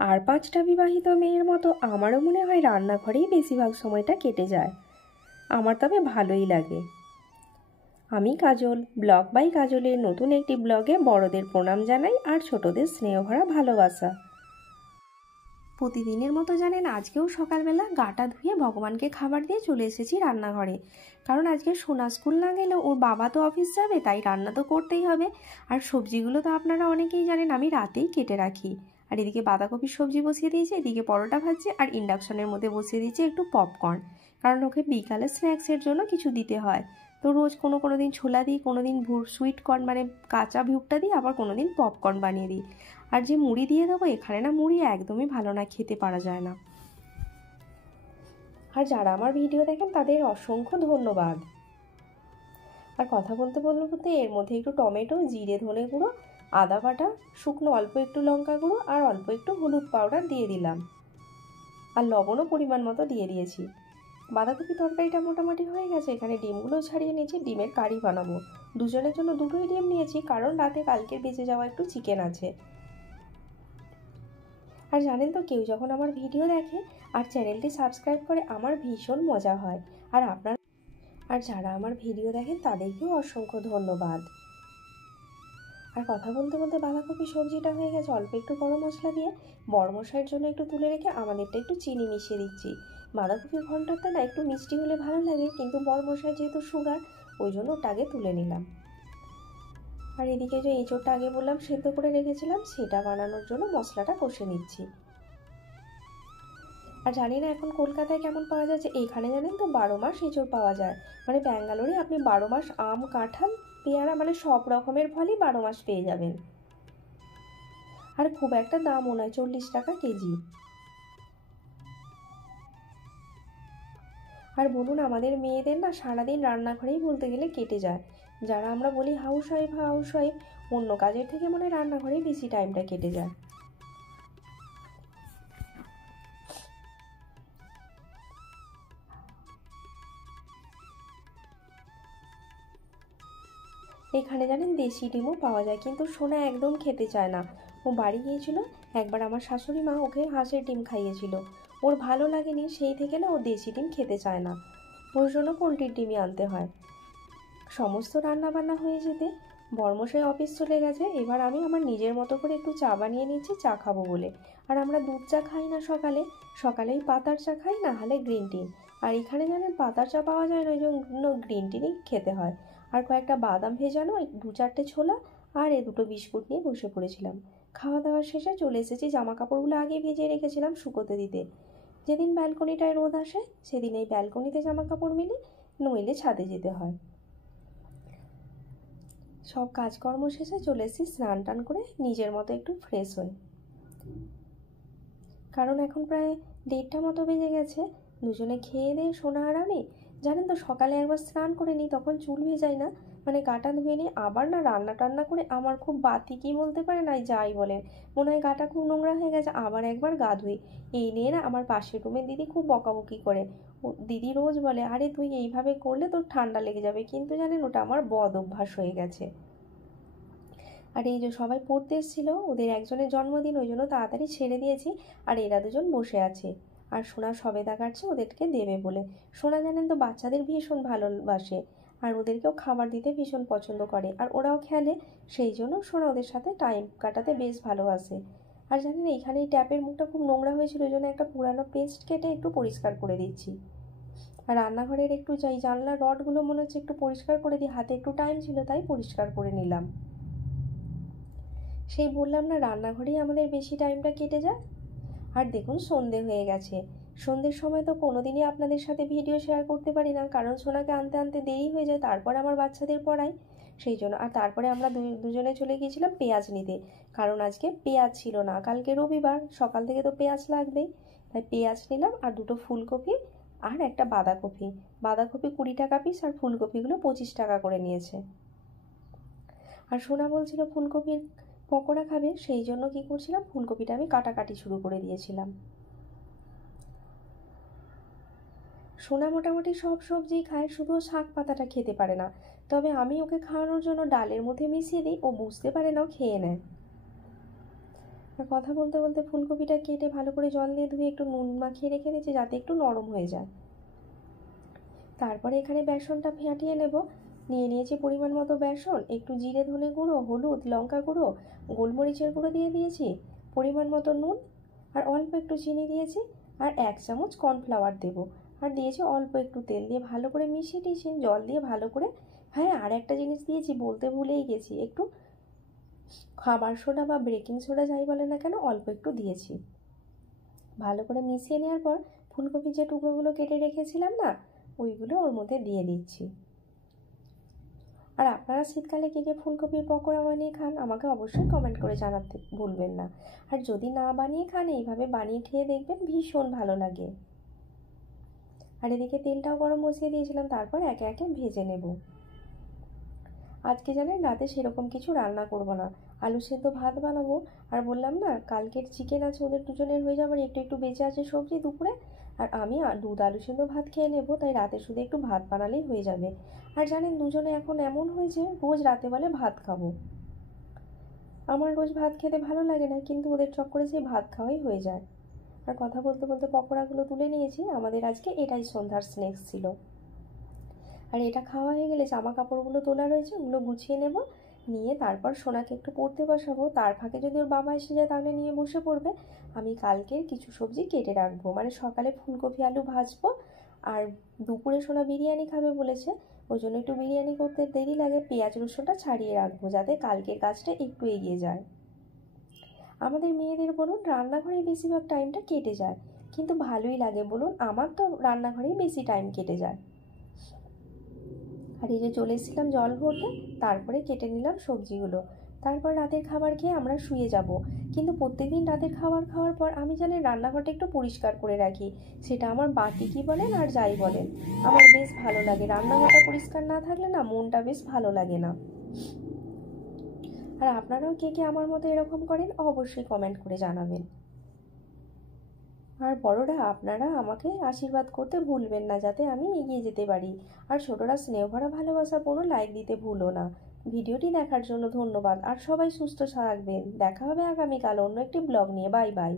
আর 5টা বিবাহিত মেয়ের মতো আমারও মনে হয় রান্নাঘরেই বেশিরভাগ সময়টা কেটে যায়। আমার তবে ভালোই লাগে। আমি কাজল, ব্লগ বাই কাজলের নতুন একটি ব্লগে বড়দের প্রণাম জানাই আর ছোটদের স্নেহভরা ভালোবাসা। প্রতিদিনের মতো জানেন আজকেও সকালবেলা গাটা ধুয়ে ভগবানকে খাবার দিয়ে চলে এসেছি রান্নাঘরে, কারণ আজকে সোনা স্কুল না গেলেও ওর বাবা তো অফিস যাবে, তাই রান্না তো করতেই হবে। আর সবজিগুলো তো আপনারা অনেকেই জানেন আমি রাতেই কেটে রাখি। আর এদিকে বাঁধাকপির সবজি বসিয়ে দিয়েছি, এদিকে পরোটা ভাজছি, আর ইন্ডাকশনের মধ্যে বসিয়ে দিয়েছি একটু পপকর্ন, কারণ ওকে বিকালে স্ন্যাক্সের জন্য কিছু দিতে হয়। তো রোজ কোনো দিন ছোলা দিই, কোনো দিন সুইট কর্ন মানে কাঁচা ভুট্টা দিই, আবার কোনো দিন পপকর্ন বানিয়ে দিই। আর যে মুড়ি দিয়ে দেবো, এখানে না মুড়ি একদমই ভালো না, খেতে পারা যায় না। আর যারা আমার ভিডিও দেখেন তাদের অসংখ্য ধন্যবাদ। আর কথা বলতে বলতে এর মধ্যে একটু টমেটো, জিরে, ধনে গুঁড়ো, আদা বাটা, শুকনো অল্প একটু লঙ্কা গুঁড়ো আর অল্প একটু হলুদ পাউডার দিয়ে দিলাম, আর লবণও পরিমাণ মতো দিয়ে দিয়েছি। বাঁধাকপি তরকারিটা মোটামুটি হয়ে গেছে। এখানে ডিমগুলো ছাড়িয়ে নিয়েছি, ডিমের কারি বানাবো। দুজনের জন্য দুটোই ডিম নিয়েছি, কারণ রাতে কালকের বেঁচে যাওয়া একটু চিকেন আছে। আর জানেন তো, কেউ যখন আমার ভিডিও দেখে আর চ্যানেলটি সাবস্ক্রাইব করে আমার ভীষণ মজা হয়। আর যারা আমার ভিডিও দেখেন তাদেরকেও অসংখ্য ধন্যবাদ। আর কথা বলতে বলতে বাঁধাকপি সবজিটা হয়ে গেছে। অল্প একটু গরম মশলা দিয়ে বড়মশাইয়ের জন্য একটু তুলে রেখে আমাদেরটা একটু চিনি মিশিয়ে দিচ্ছি। বাঁধাকপির ঘন্টটা না একটু মিষ্টি হলে ভালো লাগে, কিন্তু বড়মশাই যেহেতু সুগার, ওই জন্য ওটা আগে তুলে নিলাম। আর এদিকে যে এঁচোড়টা আগে বললাম সেদ্ধ করে রেখেছিলাম, সেটা বানানোর জন্য মশলাটা কষে নিচ্ছি। আর জানি না এখন কলকাতায় কেমন পাওয়া যাচ্ছে, এখানে জানেন তো 12 মাস এঁচোড় পাওয়া যায়। মানে ব্যাঙ্গালোরে আপনি 12 মাস আম, কাঁঠাল, পেয়ারা মানে সব রকমের ফলই 12 মাস পেয়ে যাবেন। আর খুব একটা দামও নয়, 40 টাকা কেজি। আর বলুন, আমাদের মেয়েদের না সারাদিন রান্নাঘরেই বলতে গেলে কেটে যায়। যারা আমরা বলি হাউস ওয়াইফ, অন্য কাজের থেকে মনে হয় রান্নাঘরেই বেশি টাইমটা কেটে যায়। এখানে জানেন দেশি ডিমও পাওয়া যায়, কিন্তু সোনা একদম খেতে চায় না। ও বাড়ি গিয়েছিল, একবার আমার শাশুড়ি মা ওকে হাঁসের ডিম খাইয়েছিল, ওর ভালো লাগেনি, সেই থেকে না ও দেশি ডিম খেতে চায় না। ওর জন্য পোলট্রির ডিমই আনতে হয়। সমস্ত রান্না বান্না হয়ে যেতে বর্মশাই অফিস চলে গেছে। এবার আমি আমার নিজের মতো করে একটু চা বানিয়ে নিচ্ছি চা খাবো বলে। আর আমরা দুধ চা খাই না সকালেই পাতার চা খাই, না হলে গ্রিন টি। আর এখানে জানেন পাতার চা পাওয়া যায় না, ওই জন্য গ্রিন টি খেতে হয়। আর কয়েকটা বাদাম ভেজানো, 2-4টে ছোলা আর 2টো বিস্কুট নিয়ে বসে পড়েছিলাম। খাওয়া দাওয়া শেষে চলে এসেছি জামা কাপড়গুলো আগে ভিজিয়ে রেখেছিলাম শুকোতে দিতে। যেদিন ব্যালকনিটায় রোদ আসে সেদিন এই ব্যালকনিতে জামা কাপড় মেলে, নইলে ছাদে যেতে হয়। সব কাজকর্ম শেষে চলে এসেছি স্নান টান করে নিজের মতো একটু ফ্রেশ হই, কারণ এখন প্রায় 1:30টা মতো বেজে গেছে। দুজনে খেয়ে দিয়ে সোনা আর আমি জানেন তো সকালে একবার স্নান করে নিই, তখন চুল ভেজাই না, মানে গাটা ধুয়ে নিই। আবার না রান্না টান্না করে আমার খুব বাতি কি বলতে পারে না, যাই বলেন, মনে হয় গাটা খুব নোংরা হয়ে গেছে, আবার একবার গা ধুই। এই নিয়ে না আমার পাশের রুমের দিদি খুব বকাবকি করে। দিদি রোজ বলে, আরে তুই এইভাবে করলে তোর ঠান্ডা লেগে যাবে, কিন্তু জানেন ওটা আমার বদ অভ্যাস হয়ে গেছে। আর এই যে সবাই পড়তে এসেছিল, ওদের একজনের জন্মদিন, ওই জন্য তাড়াতাড়ি ছেড়ে দিয়েছি। আর এরা দুজন বসে আছে, আর সোনা সবেদা কাটছে ওদেরকে দেবে বলে। সোনা জানেন তো বাচ্চাদের ভীষণ ভালোবাসে, আর ওদেরকেও খাবার দিতে ভীষণ পছন্দ করে, আর ওরাও খেলে, সেই জন্য সোনা ওদের সাথে টাইম কাটাতে বেশ ভালোবাসে। আর জানেন এইখানে এই ট্যাপের মুখটা খুব নোংরা হয়েছিল, ওই জন্য একটা পুরানো পেস্ট কেটে একটু পরিষ্কার করে দিচ্ছি। আর রান্নাঘরের একটু যাই জানলার রডগুলো মনে হচ্ছে একটু পরিষ্কার করে দিই, হাতে একটু টাইম ছিল তাই পরিষ্কার করে নিলাম। সেই বললাম না রান্নাঘরেই আমাদের বেশি টাইমটা কেটে যায়। আর দেখুন সন্ধে হয়ে গেছে। সন্ধ্যের সময় তো কোনোদিনই আপনাদের সাথে ভিডিও শেয়ার করতে পারি না, কারণ সোনাকে আনতে আনতে দেরি হয়ে যায়, তারপর আমার বাচ্চাদের পড়াই, সেই জন্য। আর তারপরে আমরা দুজনে চলে গিয়েছিলাম পেঁয়াজ নিতে, কারণ আজকে পেঁয়াজ ছিল না, কালকে রবিবার, সকাল থেকে তো পেঁয়াজ লাগবেই। তাই পেঁয়াজ নিলাম, আর 2টো ফুলকপি আর একটা বাঁধাকপি। বাঁধাকপি 20 টাকা পিস, আর ফুলকপিগুলো 25 টাকা করে নিয়েছে। আর সোনা বলছিল ফুলকপির পকোড়া খাবে, সেই জন্য কি করছিলাম, ফুলকপিটা আমি কাটাকাটি শুরু করে দিয়েছিলাম। সোনা মোটামুটি সব সবজি খায়, শুধু শাক পাতাটা খেতে পারে না। তবে আমি ওকে খাওয়ানোর জন্য ডালের মধ্যে মিশিয়ে দিই, ও বুঝতে পারে না, ও খেয়ে নেয়। আর কথা বলতে বলতে ফুলকপিটা কেটে ভালো করে জল দিয়ে ধুয়ে একটু নুন মাখিয়ে রেখে দিয়েছি যাতে একটু নরম হয়ে যায়। তারপরে এখানে বেসনটা ফেটিয়ে নেব। নিয়ে নিয়েছি পরিমাণ মতো বেসন, একটু জিরে ধনে গুঁড়ো, হলুদ, লঙ্কা গুঁড়ো, গোলমরিচের গুঁড়ো দিয়ে দিয়েছি, পরিমাণ মতো নুন, আর অল্প একটু চিনি দিয়েছি, আর 1 চামচ কর্নফ্লাওয়ার দেবো, আর দিয়েছি অল্প একটু তেল দিয়ে ভালো করে মিশিয়ে টিশিয়ে জল দিয়ে ভালো করে। হ্যাঁ, আর একটা জিনিস দিয়েছি, বলতে ভুলেই গেছি, একটু খাবার সোডা বা বেকিং সোডা যাই বলে না কেন অল্প একটু দিয়েছি। ভালো করে মিশিয়ে নেওয়ার পর ফুলকপি যে টুকরোগুলো কেটে রেখেছিলাম না, ওইগুলো ওর মধ্যে দিয়ে দিচ্ছি। আর আপনারা শীতকালে কে কে ফুলকপির পকোড়া বানিয়ে খান আমাকে অবশ্যই কমেন্ট করে জানাতে ভুলবেন না। আর যদি না বানিয়ে খান, এইভাবে বানিয়ে খেয়ে দেখবেন, ভীষণ ভালো লাগে। আর এদিকে তেলটাও গরম বসিয়ে দিয়েছিলাম, তারপর একে একে ভেজে নেব। আজকে জানেন রাতে সেরকম কিছু রান্না করব না, আলু সেদ্ধ ভাত বানাবো। আর বললাম না কালকের চিকেন আছে, ওদের দুজনের হয়ে যাবে, একটু একটু বেঁচে আছে সবজি দুপুরে। আর আমি দুধ আলু সেদ্ধ ভাত খেয়ে নেবো, তাই রাতে শুধু একটু ভাত বানালেই হয়ে যাবে। আর জানেন দুজনে এখন এমন হয়েছে রোজ রাতে বলে ভাত খাবো। আমার রোজ ভাত খেতে ভালো লাগে না, কিন্তু ওদের চক্করে সেই ভাত খাওয়াই হয়ে যায়। আর কথা বলতে বলতে পকোড়াগুলো তুলে নিয়েছি, আমাদের আজকে এটাই সন্ধ্যার স্ন্যাক্স ছিল। আর এটা খাওয়া হয়ে গেলে জামা কাপড়গুলো তোলা রয়েছে, ওগুলো গুছিয়ে নেব। নিয়ে তারপর সোনাকে একটু পড়তে বসাবো। তার ফাঁকে যদি ওর বাবা এসে যায় তাহলে নিয়ে বসে পড়বে। আমি কালকের কিছু সবজি কেটে রাখবো, মানে সকালে ফুলকপি আলু ভাজবো, আর দুপুরে সোনা বিরিয়ানি খাবে বলেছে, ওই জন্য একটু বিরিয়ানি করতে দেরি লাগে, পেঁয়াজ রসুনটা ছাড়িয়ে রাখবো যাতে কালকের কাজটা একটু এগিয়ে যায়। আমাদের মেয়েদের বলুন রান্নাঘরেই বেশিরভাগ টাইমটা কেটে যায়, কিন্তু ভালোই লাগে বলুন, আমার তো রান্নাঘরেই বেশি টাইম কেটে যায়। আর এই যে চলে এসেছিলাম জল ভরতে, তারপরে কেটে নিলাম সবজিগুলো। তারপর রাতের খাবার খেয়ে আমরা শুয়ে যাব। কিন্তু প্রত্যেকদিন রাতের খাবার খাওয়ার পর আমি জানি রান্নাঘরটা একটু পরিষ্কার করে রাখি, সেটা আমার বাটি কি বলেন আর যাই বলেন, আমার বেশ ভালো লাগে। রান্নাঘরটা পরিষ্কার না থাকলে না মনটা বেশ ভালো লাগে না। আর আপনারাও কে কে আমার মতো এরকম করেন অবশ্যই কমেন্ট করে জানাবেন। আর বড়রা আপনারা আমাকে আশীর্বাদ করতে ভুলবেন না যাতে আমি এগিয়ে যেতে পারি। আর ছোটরা স্নেহ ভরা ভালোবাসা পুরো লাইক দিতে ভুলো না। ভিডিওটি দেখার জন্য ধন্যবাদ, আর সবাই সুস্থ থাকবেন। দেখা হবে আগামীকাল অন্য একটি ব্লগ নিয়ে। Bye bye.